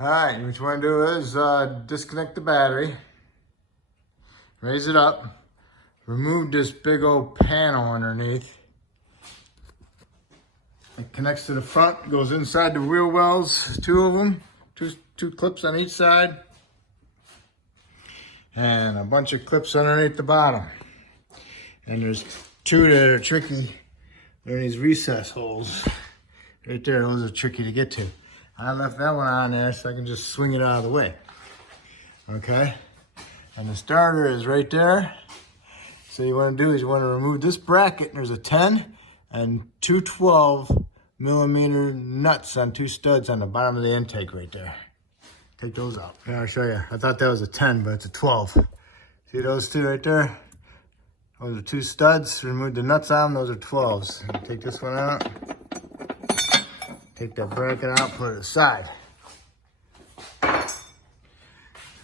All right, what you want to do is disconnect the battery, raise it up, remove this big old panel underneath. It connects to the front, goes inside the wheel wells, two of them, two clips on each side, and a bunch of clips underneath the bottom. And there's two that are tricky. They're in these recess holes. Right there, those are tricky to get to. I left that one on there so I can just swing it out of the way. Okay? And the starter is right there. So you want to do is you want to remove this bracket. There's a 10 and two 12 millimeter nuts on two studs on the bottom of the intake right there. Take those out. Yeah, I'll show you. I thought that was a 10, but it's a 12. See those two right there? Those are two studs. Remove the nuts on them. Those are 12s. Take this one out. Take that bracket out, put it aside. So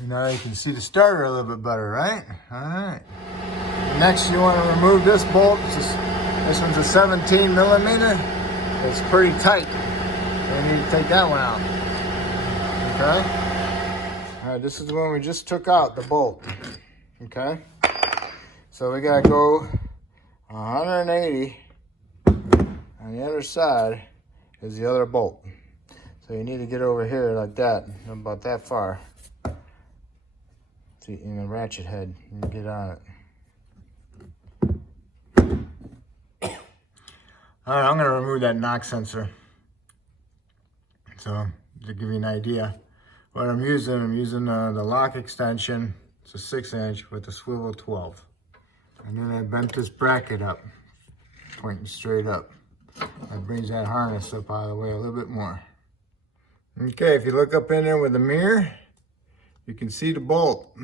now you can see the starter a little bit better, right? All right. Next, you want to remove this bolt. This one's a 17 millimeter. It's pretty tight. You need to take that one out. Okay? All right, this is the one we just took out, the bolt. Okay? So we got to go 180 on the other side. Is the other bolt. So you need to get over here like that, about that far. See, in the ratchet head, you can get on it. All right, I'm gonna remove that knock sensor. So to give you an idea, what I'm using the lock extension. It's a 6-inch with a swivel 12. And then I bent this bracket up, pointing straight up. That brings that harness up out of the way a little bit more. Okay, if you look up in there with the mirror, you can see the bolt.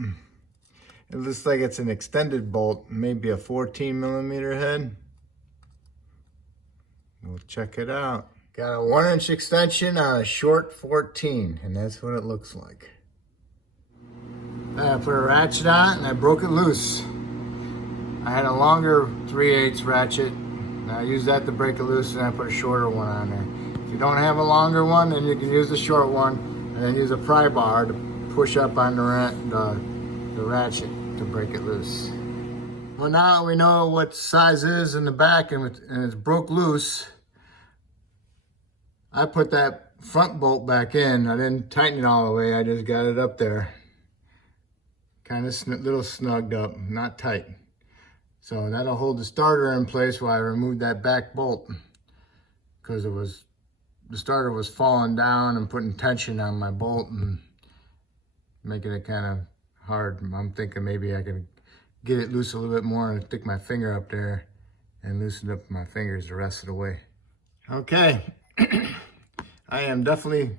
It looks like it's an extended bolt, maybe a 14 millimeter head. We'll check it out. Got a 1-inch extension on a short 14, and that's what it looks like. I put a ratchet on it and I broke it loose. I had a longer 3/8 ratchet. I use that to break it loose, and I put a shorter one on there. If you don't have a longer one, then you can use the short one, and then use a pry bar to push up on the ratchet to break it loose. Well, now we know what size is in the back, and it's broke loose. I put that front bolt back in. I didn't tighten it all the way. I just got it up there. Kind of little snugged up, not tight. So that'll hold the starter in place while I remove that back bolt, because the starter was falling down and putting tension on my bolt and making it kind of hard. I'm thinking maybe I could get it loose a little bit more and stick my finger up there and loosen up my fingers the rest of the way. Okay, I am definitely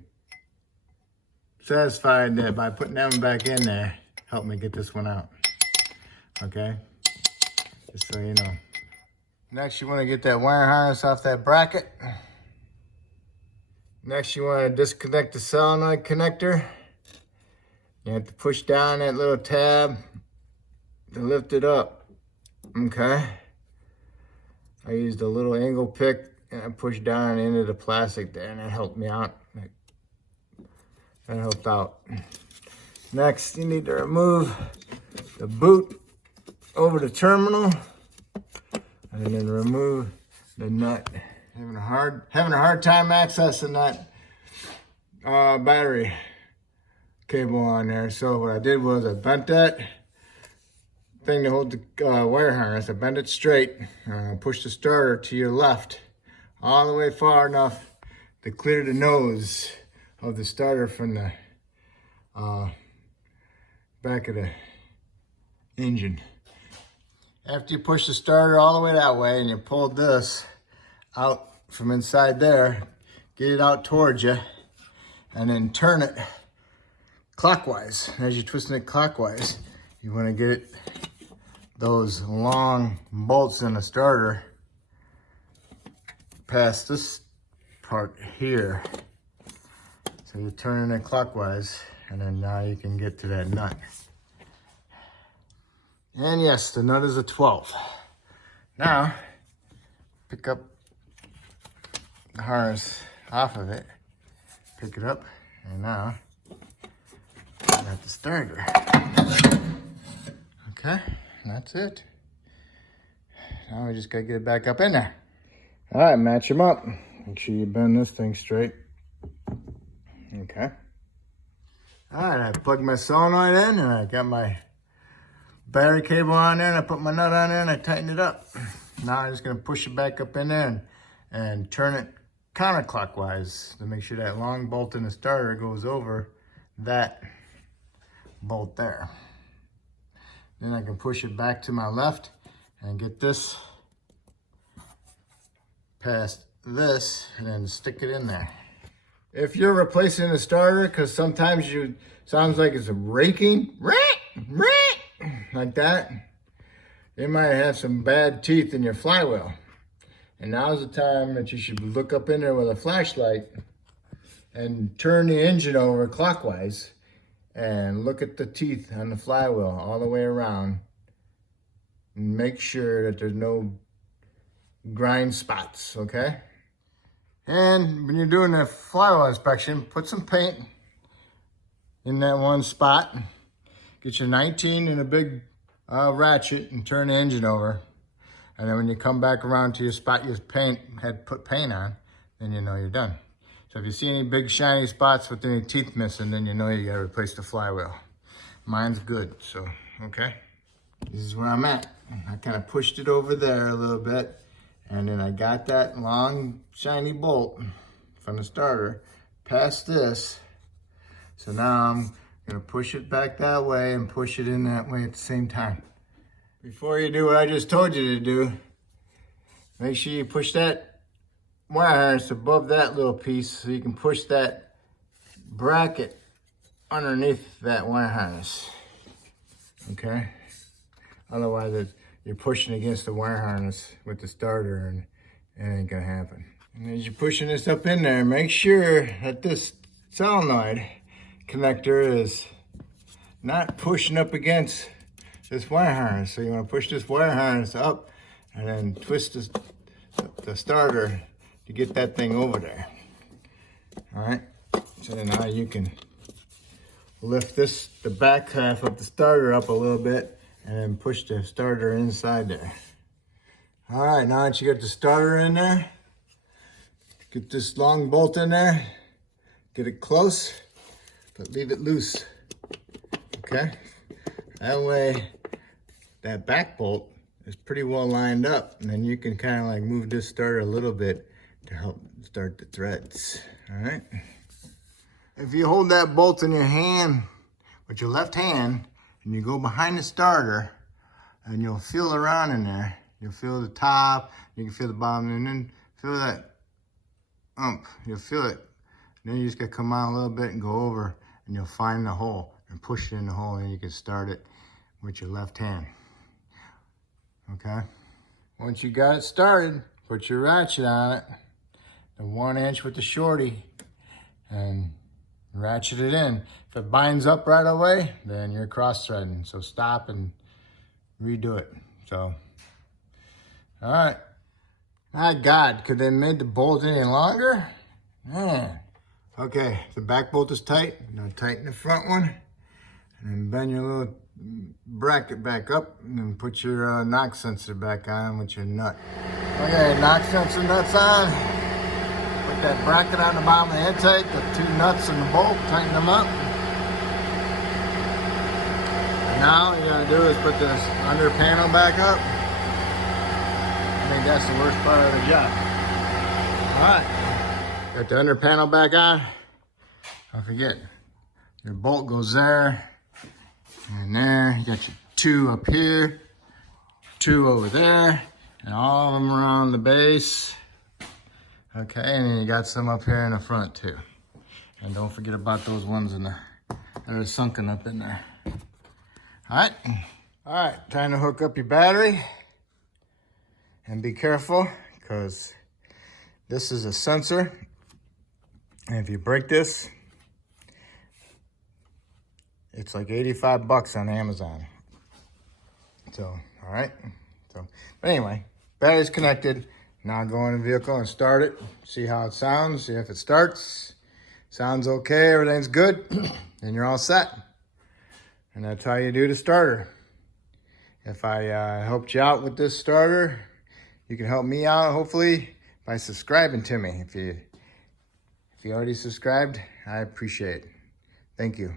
satisfied that by putting that one back in there, helped me get this one out. Okay. Just so you know. Next, you want to get that wire harness off that bracket. Next, you want to disconnect the solenoid connector. You have to push down that little tab to lift it up. Okay. I used a little angle pick and I pushed down into the plastic there, and that helped me out. That helped out. Next, you need to remove the boot over the terminal, and then remove the nut. Having a hard time accessing that battery cable on there. So what I did was I bent that thing to hold the wire harness. I bent it straight, and I pushed the starter to your left, all the way far enough to clear the nose of the starter from the back of the engine. After you push the starter all the way that way and you pull this out from inside there, get it out towards you, and then turn it clockwise. As you're twisting it clockwise, you want to get those long bolts in the starter past this part here. So you're turning it clockwise, and then now you can get to that nut. And yes, the nut is a 12. Now, pick up the harness off of it, pick it up, and now got the starter. Okay, and that's it. Now we just gotta get it back up in there. All right, match them up. Make sure you bend this thing straight. Okay. All right, I plugged my solenoid in and I got my battery cable on there and I put my nut on there and I tightened it up. Now I'm just gonna push it back up in there and turn it counterclockwise to make sure that long bolt in the starter goes over that bolt there. Then I can push it back to my left and get this past this and then stick it in there. If you're replacing the starter, because sometimes sounds like it's raking, like that, you might have some bad teeth in your flywheel. And now's the time that you should look up in there with a flashlight and turn the engine over clockwise and look at the teeth on the flywheel all the way around. And make sure that there's no grind spots, okay? And when you're doing a flywheel inspection, put some paint in that one spot. Get your 19 and a big ratchet and turn the engine over. And then when you come back around to your spot you had put paint on, then you know you're done. So if you see any big shiny spots with any teeth missing, then you know you gotta replace the flywheel. Mine's good, so, okay. This is where I'm at. I kind of pushed it over there a little bit, and then I got that long shiny bolt from the starter past this. So now I'm gonna push it back that way and push it in that way at the same time. Before you do what I just told you to do, make sure you push that wire harness above that little piece so you can push that bracket underneath that wire harness, okay? Otherwise, you're pushing against the wire harness with the starter and it ain't gonna happen. And as you're pushing this up in there, make sure that this solenoid connector is not pushing up against this wire harness. So you want to push this wire harness up and then twist the starter to get that thing over there. All right, so then now you can lift the back half of the starter up a little bit and then push the starter inside there. All right, now that you got the starter in there, get this long bolt in there, get it close, but leave it loose, okay? That way, that back bolt is pretty well lined up, and then you can kind of like move this starter a little bit to help start the threads, all right? If you hold that bolt in your hand, with your left hand, and you go behind the starter, and you'll feel around in there. You'll feel the top, you can feel the bottom, and then feel that ump. You'll feel it. And then you just gotta come out a little bit and go over, and you'll find the hole and push it in the hole, and you can start it with your left hand. Okay? Once you got it started, put your ratchet on it, the 1" with the shorty, and ratchet it in. If it binds up right away, then you're cross-threading. So stop and redo it. So, all right. My God, could they made the bolt any longer? Man. Okay, the back bolt is tight. Now tighten the front one. And then bend your little bracket back up. And then put your knock sensor back on with your nut. Okay, knock sensor nuts on. Put that bracket on the bottom of the intake, the 2 nuts and the bolt, tighten them up. Now all you gotta do is put this under panel back up. I think that's the worst part of the job. All right, got the under panel back on. Don't forget, your bolt goes there and there. You got your 2 up here, 2 over there, and all of them around the base. Okay, and then you got some up here in the front too. And don't forget about those ones that are sunken up in there. All right, time to hook up your battery. And be careful, because this is a sensor. And if you break this, it's like 85 bucks on Amazon. So, all right. So, but anyway, battery's connected. Now go in the vehicle and start it. See how it sounds. See if it starts. Sounds okay, everything's good. Then you're all set. And that's how you do the starter. If I helped you out with this starter, you can help me out, hopefully, by subscribing to me. If you already subscribed, I appreciate it. Thank you.